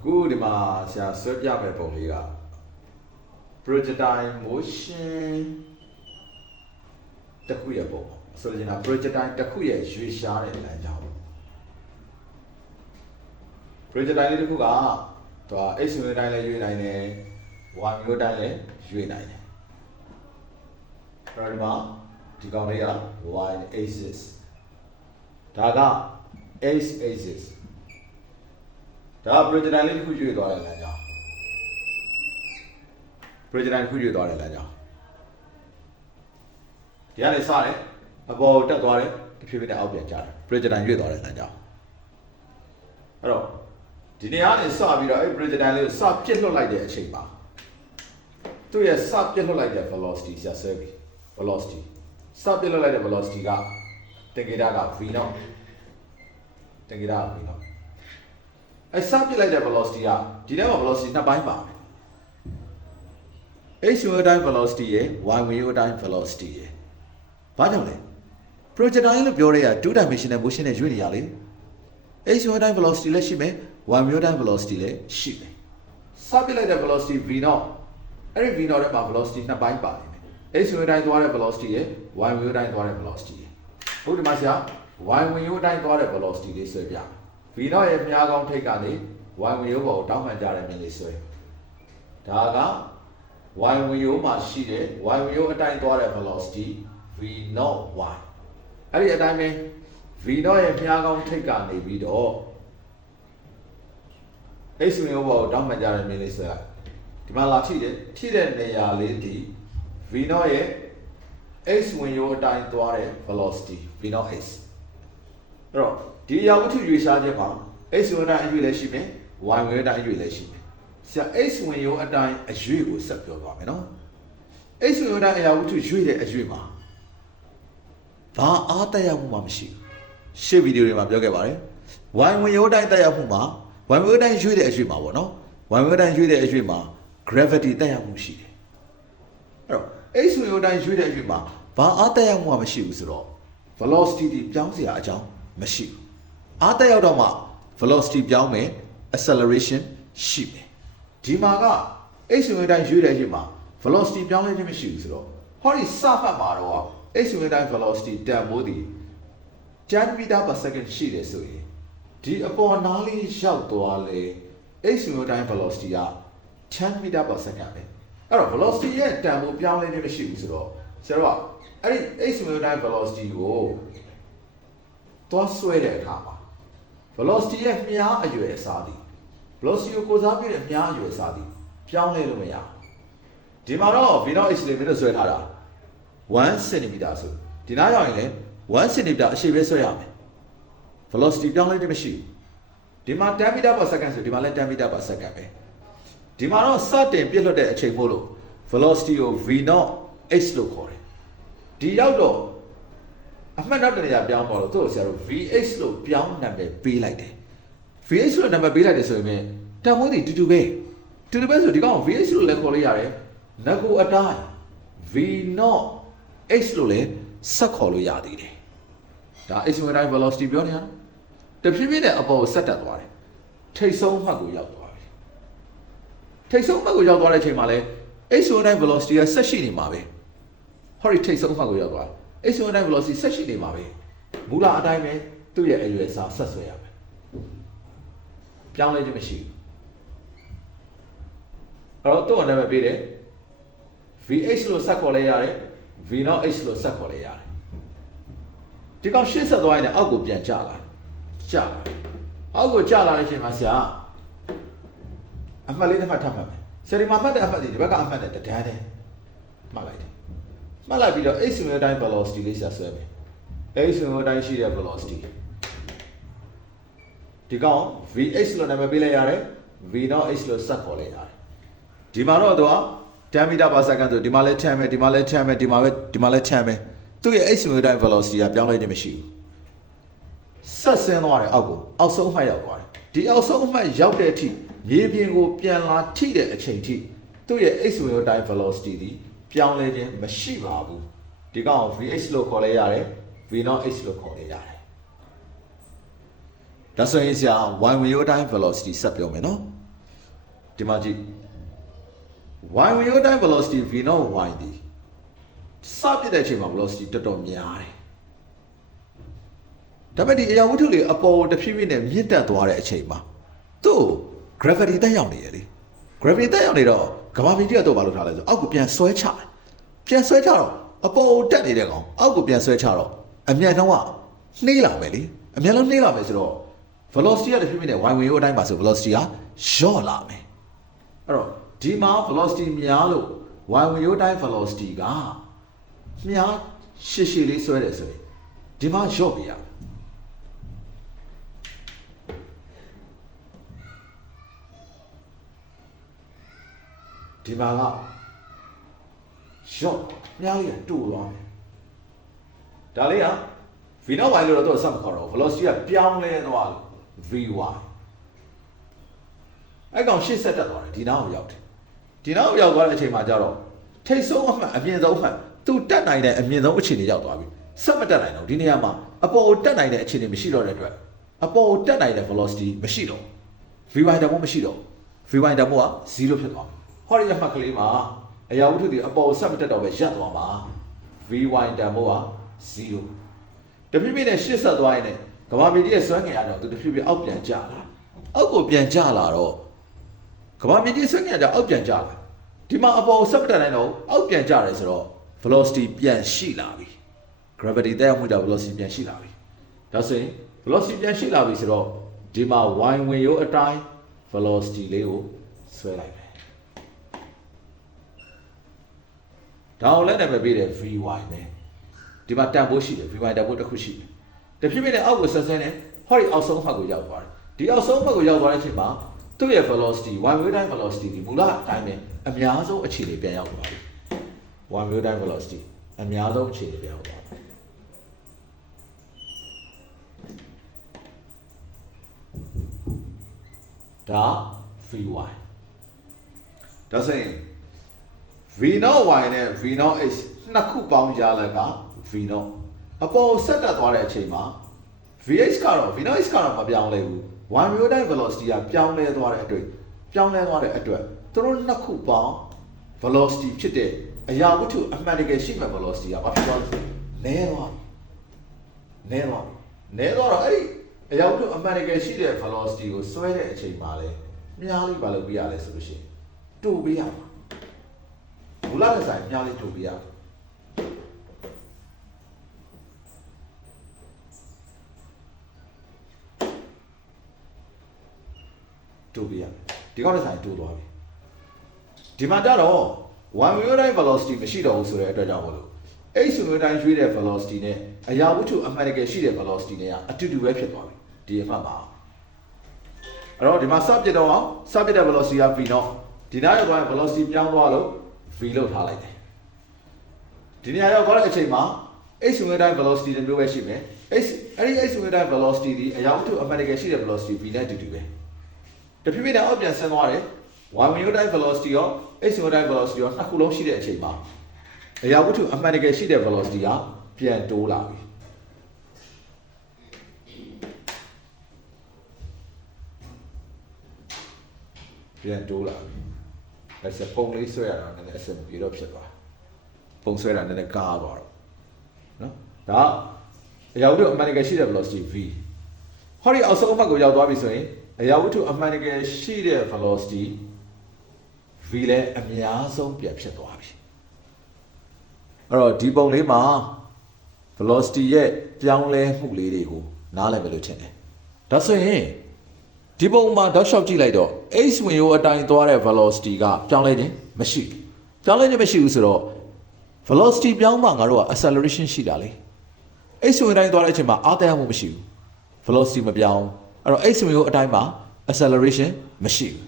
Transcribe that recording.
အခုဒီမှာဆရာဆွဲပြမဲ့ပုံလေးက projectile motion တစ်ခုရဲ့ပုံဆိုလိုချင်တာ projectile တစ်ခုရဲ့ရွေ့ရှားတဲ့လမ်းကြောင်း projectile လေးတစ်ခုကသူက x မျိုးတိုင်းလည်းရွေ့နိုင်တယ် y မျိုးတိုင်းလည်းရွေ့နိုင်တယ်အဲ့ဒီမှာဒီကောင်လေးက y axis ဒါက x axis ဒါ projectile လေးတစ်ခုရွေ့သွားတဲ့လမ်းကြောင်း projectile တစ်ခုရွေ့သွားတဲ့လမ်းကြောင်းဒီကနေစတယ်အပေါ်တက်သွားတယ်တဖြည်းဖြည်းနဲ့အောက်ပြန်ကျတယ် projectile ရွေ့သွားတဲ့လမ်းကြောင်းအဲ့တော့ဒီနေရာကနေစပြီးတော့အဲ့ projectile လေးကိုစပြစ်လွတ်လိုက်တဲ့အချိန်မှာသူ့ရဲ့စပြစ်လွတ်လိုက်တဲ့ velocity ဆရာဆွဲပြီ velocity စပြစ်လွတ်လိုက်တဲ့ velocity ကတင်ကေတာက v နော်တင်ကေတာက v နော်အဲ့စပြစ်လိုက်တဲ့ velocity ကဒီထဲမှာ velocity နှစ်ပိုင်းပါတယ် x ဝင်တိုင်း velocity ရယ် y ဝင်တိုင်း velocity ရယ်ဘာကြောင့်လဲ projectile လို့ပြောရတဲ့ two dimensional motion နဲ့ရွေ့နေရလေ x ဝင်တိုင်း velocity လည်းရှိမယ် y ဝင်တိုင်း velocity လည်းရှိမယ်စပြစ်လိုက်တဲ့ velocity v နော်အဲ့ဒီ v နော်ထဲမှာ velocity နှစ်ပိုင်းပါနေတယ် x ဝင်တိုင်းသွားတဲ့ velocity ရယ် y ဝင်တိုင်းသွားတဲ့ velocity ရယ်ဟုတ်ဒီမှာဆရာ y ဝင်တိုင်းသွားတဲ့ velocity လေးဆွဲပြ v နော်ရဲ့မြားကောင်းထိပ်ကနေ y ဝင်ပေါ်ကိုတောင်းမှန်ကြတဲ့မြင်လေးဆွဲဒါကy ဝင်ရိုးမှာရှိတဲ့ y ဝင်ရိုးအတိုင်းသွားတဲ့ velocity v naught y အဲ့ဒီအတိုင်းပဲ v naught ရဲ့မြားကောင်းထိပ်ကနေပြီးတော့ x ဝင်ရိုးပေါ်ကိုတောင်းမှန်ကြတဲ့မြင်လေးဆွဲလိုက်ဒီမှာလာထိတဲ့နေရာလေးဒီ v naught ရဲ့ x ဝင်ရိုးအတိုင်းသွားတဲ့ velocity v naught x အဲ့တော့ဒီအရာဝတ္ထုရွေးရှားခြင်းမှာ x ဝင်အတိုင်းအရွေ့လည်းရှိမယ် y ဝင်အတိုင်းအရွေ့လည်းရှိမယ်ဆရာ x ဝင်ရိုးအတိုင်းအရွေ့ကိုဆက်ပြောသွားမယ်နော် x ဝင်ရိုးအတိုင်းအရာဝတ္ထုရွေ့တဲ့အရွေ့မှာဘာအားတက်ရောက်မှုမှမရှိဘူးရှေ့ဗီဒီယိုတွေမှာပြောခဲ့ပါတယ် y ဝင်ရိုးအတိုင်းတက်ရောက်မှုမှာ y ဝင်ရိုးအတိုင်းရွေ့တဲ့အရွေ့မှာပေါ့နော် y ဝင်ရိုးအတိုင်းရွေ့တဲ့အရွေ့မှာ gravity တက်ရောက်မှုရှိတယ်အဲ့တော့ x ဝင်ရိုးအတိုင်းရွေ့တဲ့အရွေ့မှာဘာအားတက်ရောက်မှုမှမရှိဘူးဆိုတော့ velocity ဒီပြောင်းစရာအကြောင်းမရှိဘူးအားတက်ရောက်တော့မှ velocity ပြောင်းမယ် acceleration ရှိမယ်ဒီမှာက x ဝင်တိုင်းရွေ့တဲ့အချိန်မှာ velocity ပြောင်းလဲခြင်းမရှိဘူးဆိုတော့ဟောဒီစဖတ်မှာတော့ x ဝင်တိုင်း velocity တန်ဖိုးဒီ10 meter per second ရှိတယ်ဆိုရင်ဒီအပေါ်နားလေးရောက်သွားလေ x ဝင်တိုင်း velocity က10 meter per second ပဲအဲ့တော့ velocity ရဲ့တန်ဖိုးပြောင်းလဲခြင်းမရှိဘူးဆိုတော့ဆရာတို့ကအဲ့ဒီ x ဝင်တိုင်း velocity ကိုသွားဆွဲတဲ့အခါမှာ velocity ရဲ့မြားအရွယ်အစားသည် velocity ကိုကိုစားပြတဲ့မြားအရွယ်အစားသည်ပြောင်းလဲလို့မရဒီမှာတော့ v naught x လေးမင်းတို့ဆွဲထားတာ1 cm ဆိုဒီနားရောက်ရင်လည်း1 cm အရှိပဲဆွဲရမယ် velocity ပြောင်းလဲခြင်းမရှိဘူးဒီမှာ10 meter per second ဆိုဒီမှာလည်း10 meter per second ပဲဒီမှာတော့စတင်ပြည့်လွတ်တဲ့အချိန်မို့လို့ velocity ကို v naught x လို့ခေါ်တယ်ဒီရောက်တော့အမှတ်နောက်တနေရာပြောင်းပေါ်လို့သူ့ကိုဆရာတို့ vx လို့ပြောင်းနာမည်ပေးလိုက်တယ် vx လို့နာမည်ပေးလိုက်တယ်ဆိုရင်တန်ဖိုးတွေတူတူပဲဆိုဒီကောင် vx လို့လည်းခေါ်လို့ရတယ်ငကူအတိုင်း v naught x လို့လည်းဆက်ခေါ်လို့ရသေးတယ်ဒါ x ဝင်တိုင်း velocity ပြောနေရနော်တဖြည်းဖြည်းနဲ့အပေါ်ကိုဆက်တက်သွားတယ်ထိပ်ဆုံးမှတ်ကိုရောက်သွားပြီထိပ်ဆုံးမှတ်ကိုရောက်သွားတဲ့အချိန်မှာလဲ x ဝင်တိုင်း velocity ကဆက်ရှိနေမှာပဲဟောဒီထိပ်ဆုံးမှတ်ကိုရောက်သွားတယ် x ဝင်တိုင်း velocity ဆက်ရှိနေမှာပဲမူလအတိုင်းပဲသူ့ရဲ့အရွယ်အစားဆက်ဆွဲရမယ်ပြောင်းလဲခြင်းမရှိဘူးအဲ့တော့တော့နာမည်ပေးတယ် vh လို့ဆက်ခေါ်လဲရတယ် v naught h လို့ဆက်ခေါ်လဲရတယ်ဒီကောင်ရှေ့ဆက်သွားရင်အောက်ကိုပြန်ကျလာအောက်ကိုကျလာတဲ့အချိန်မှာဆရာအမှတ်လေးတစ်ဖက်ထပ်မှတ်မယ်ဆရာဒီမှာမှတ်တဲ့အမှတ်ဒီဘက်ကအမှတ်နဲ့တန်းတယ်မှတ်လိုက်တယ်မှတ်လိုက်ပြီးတော့ x ဝင်တိုင်း velocity လေးဆရာဆွဲမယ် x ဝင်တိုင်းရှိတဲ့ velocity ဒီကောင် vh လို့နာမည်ပေးလိုက်ရတယ် v naught h လို့ဆက်ခေါ်လိုက်ရတယ်ဒီမှာတော့သူက10 meter per second ဆိုဒီမှာလဲ10ပဲဒီမှာလဲ10ပဲဒီမှာလဲ10ပဲသူ့ရဲ့ x ဝင်တိုင်း velocity ကပြောင်းလဲခြင်းမရှိဘူးဆက်ဆင်းသွားတယ်အောက်ကိုအောက်ဆုံးအမှတ်ရောက်သွားတယ်ဒီအောက်ဆုံးအမှတ်ရောက်တဲ့အထိမြေပြင်ကိုပြန်လာထိတဲ့အချိန်ထိသူ့ရဲ့ x ဝင်တိုင်း velocity ဒီပြောင်းလဲခြင်းမရှိပါဘူးဒီကောင် vh လို့ခေါ်လဲရတယ် v naught h လို့ခေါ်လဲရတယ်ဒါဆိုရင်ဆရာ y ဝင်ရိုးတိုင်း velocity ဆက်ပြောမယ်နော် ဒီမှာကြည့် y ဝင်ရိုးတိုင်း velocity v naught y ဒီစပြတဲ့အချိန်မှာ velocity တော်တော်များတယ်ဒါပေမဲ့ဒီအရာဝတ္ထုလေးအပေါ်တဖြည်းဖြည်းနဲ့မြင့်တက်သွားတဲ့အချိန်မှာသူ့ gravity တက်ရောက်နေရလေ gravity တက်ရောက်နေတော့ကမ္ဘာမြေကြီးကတော့ဘာလို့ထားလဲဆိုအောက်ကိုပြန်ဆွဲချတယ်ပြန်ဆွဲချတော့အပေါ်တက်နေတဲ့ကောင်အောက်ကိုပြန်ဆွဲချတော့အမြန်နှုန်းကနှေးလာမယ်လေအမြန်လုံးနှေးလာမယ်ဆိုတော့ velocity ကတဖြည်းဖြည်းနဲ့ y ဝင်ရိုးအတိုင်းပါဆို velocity ကလျော့လာမယ်အဲ့တော့ဒီမှာ velocity များလို့ y ဝင်ရိုးတိုင်း velocity ကမြားရှည်ရှည်လေးဆွဲတယ်ဆိုရင်ဒီမှာလျော့ပြရဒီမှာကရော့များလေးတူသွားတယ်ဒါလေးက v naught y လို့တော့စမခေါ်တော့ velocity ကပြောင်းလဲသွားလို့ vy အဲ့ကောင်ရှေ့ဆက်တက်သွားတယ်ဒီနောက်ကိုရောက်တယ်ဒီနောက်ကိုရောက်သွားတဲ့အချိန်မှာကျတော့ထိတ်ဆုံးအမှတ်အမြင့်ဆုံးအမှတ်သူတက်နိုင်တဲ့အမြင့်ဆုံးအခြေအနေရောက်သွားပြီဆက်မတက်နိုင်တော့ဒီနေရာမှာအပေါ်ကိုတက်နိုင်တဲ့အခြေအနေမရှိတော့တဲ့အတွက်အပေါ်ကိုတက်နိုင်တဲ့ velocity မရှိတော့ vy တမို့မရှိတော့ vy တမို့က0ဖြစ်သွားပြီဟောဒီအမှတ်ကလေးမှာအရာဝတ္ထုတွေအပေါ်ဆက်မတက်တော့ပဲရပ်သွားမှာ vy တမို့က0တဖြည်းဖြည်းနဲ့ရှေ့ဆက်သွားရင်ကမ္ဘာမြေကြီးရဲ့စွမ်းငင်ရတော့သူတဖြည်းဖြည်းအောက်ပြန်ကျလာအောက်ကိုပြန်ကျလာတော့ကမ္ဘာမြေကြီးစွမ်းငင်ရတော့အောက်ပြန်ကျလာဒီမှာအပေါ်ဆက်မတက်နိုင်တော့အောက်ပြန်ကျတယ်ဆိုတော့ velocity ပြန်ရှိလာပြီ gravity တက်ရောက်မှုကြောင့် velocity ပြန်ရှိလာပြီဒါဆိုရင် velocity ပြန်ရှိလာပြီဆိုတော့ဒီမှာ y ဝင်ရိုးအတိုင်း velocity လေးကိုဆွဲလိုက်မယ်ဒါအောင်လည်းနာမည်ပေးတယ် vy ပဲဒီမှာတန်ဖိုးရှိတယ် vy တန်ဖိုးတစ်ခုရှိတယ်တဖြည်းဖြည်းနဲ့အောက်ကိုဆက်ဆင်းနေဟောဒီအောက်ဆုံးမှတ်ကိုရောက်သွားတယ်ဒီအောက်ဆုံးမှတ်ကိုရောက်သွားတဲ့အချိန်မှာသူ့ရဲ့ velocity y ဝင်ရိုးတိုင်း velocity ဒီမူလအတိုင်းပဲအများဆုံးအခြေအနေပြန်ရောက်သွားပြီ y ဝင်ရိုးတိုင်း velocity အများဆုံးအခြေအနေပြန်ရောက်သွားပြီဒါ vy ဒါဆိုရင် v naught y နဲ့ v naught h နှစ်ခုပေါင်းရလက်က v naught အပေါ်ဆက်တက်သွားတဲ့အချိန်မှာ vh ကတော့ v naught h ကတော့မပြောင်းလဲဘူး y မျိုးတိုင်း velocity ကပြောင်းလဲသွားတဲ့အတွက်သူတို့နှစ်ခုပေါင်း velocity ဖြစ်တဲ့အရာဝတ္ထုအမှန်တကယ်ရှိမဲ့ velocity ကဘာဖြစ်သွားလဲနည်းသွားတော့အဲ့ဒီအရာဝတ္ထုအမှန်တကယ်ရှိတဲ့ velocity ကိုဆွဲတဲ့အချိန်မှာလဲမြားလေးဘာလုပ်ပြရလဲဆိုလို့ရှိရင်တူပေးရမှာမူလတဲ့ဆိုင်မြားလေးတူပေးရတူပေးရဒီကောက်တဲ့ဆိုင်တူသွားပြီဒီမှာကြတော့ y ဝင်ရိုးတိုင်း velocity မရှိတော့ဘူးဆိုတဲ့အတွက်ကြောင့်မလို့ h ဝင်ရိုးတိုင်းရွေးတဲ့ velocity နဲ့အရာဝတ္ထုအမှန်တကယ်ရှိတဲ့ velocity နဲ့ကအတူတူပဲဖြစ်သွားပြီဒီအမှတ်ပါအဲ့တော့ဒီမှာစပြတဲ့ velocity က v naught ဒီနားရောက်သွားရင် velocity ပြောင်းသွားလို့ v လို့ထားလိုက်တယ်ဒီနေရာရောက်သွားတဲ့အချိန်မှာ h ဝင်ရိုးတိုင်း velocity တွေမျိုးပဲရှိမယ်အဲ့ဒီ h ဝင်ရိုးတိုင်း velocity ဒီအရာဝတ္ထုအမှန်တကယ်ရှိတဲ့ velocity v နဲ့အတူတူပဲတဖြည်းဖြည်းနဲ့အောက်ပြန်ဆင်းသွားတယ် y ဝင်ရိုးတိုင်း velocity ရော h ဝင်ရိုးတိုင်း velocity ရောနှစ်ခုလုံးရှိတဲ့အချိန်မှာအရာဝတ္ထုအမှန်တကယ်ရှိတဲ့ velocity ကပြန်တိုးလာပြီအဲ့ဒါပုံလေးဆွဲရတာနည်းနည်းအဆင်ပြေတော့ဖြစ်သွားပုံဆွဲတာနည်းနည်းကားသွားတော့နော်ဒါအရာဝတ္ထုအမှန်တကယ်ရှိတဲ့ velocity v ဟောဒီအောက်ဆုံးအမှတ်ကိုရောက်သွားပြီဆိုရင်အရာဝတ္ထုအမှန်တကယ်ရှိတဲ့ velocity v လည်းအများဆုံးပြန်ဖြစ်သွားပြီအဲ့တော့ဒီပုံလေးမှာ velocity ရဲ့ပြောင်းလဲမှုလေးတွေကိုနားလည်မယ်လို့ထင်တယ်ဒါဆိုရင်ဒီပုံမှာတောက်လျှောက်ကြည့်လိုက်တော့ h ဝင်ရိုးအတိုင်းသွားတဲ့ velocity ကပြောင်းလဲခြင်းမရှိဘူးဆိုတော့ velocity ပြောင်းမှငါတို့က acceleration ရှိတာလေ h ဝင်တိုင်းသွားတဲ့အချိန်မှာအားသက်မှုမရှိဘူး velocity မပြောင်းအဲ့တော့ h ဝင်ရိုးအတိုင်းမှာ acceleration မရှိဘူး